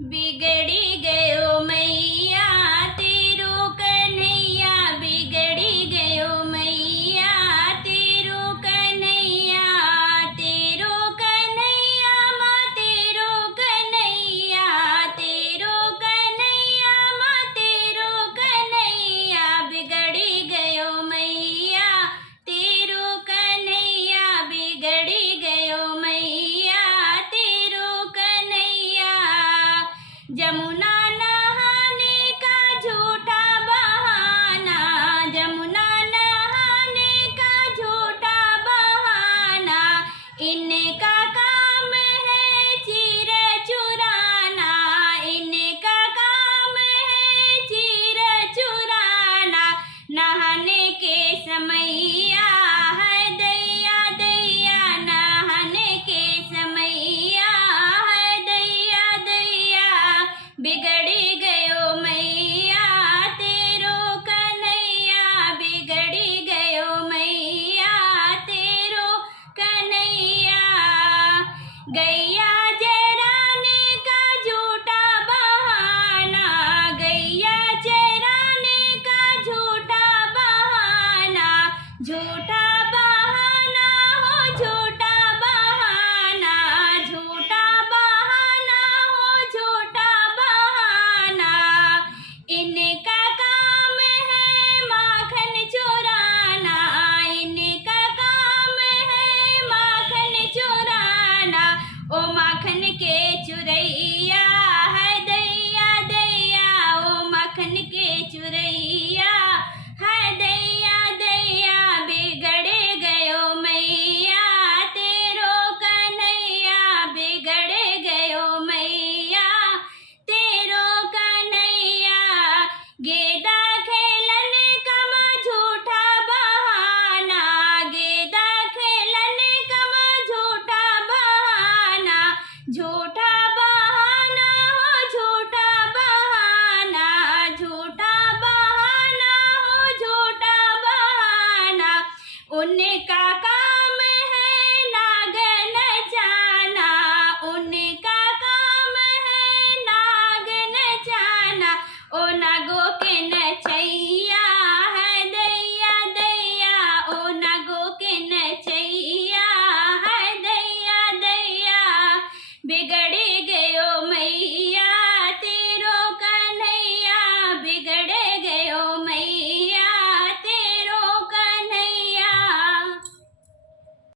बिगड़ी गयो मैया तेरो कन्हैया, बिगड़ी गयो मैया तेरो कन्हैया, तेरो कन्हैया माँ तेरो कन्हैया, तेरो कन्हैया माँ तेरो कन्हैया, बिगड़ी गयो मैया तेरो कन्हैया, बिगड़ी गयो मैया तेरो कन्हैया। जमुना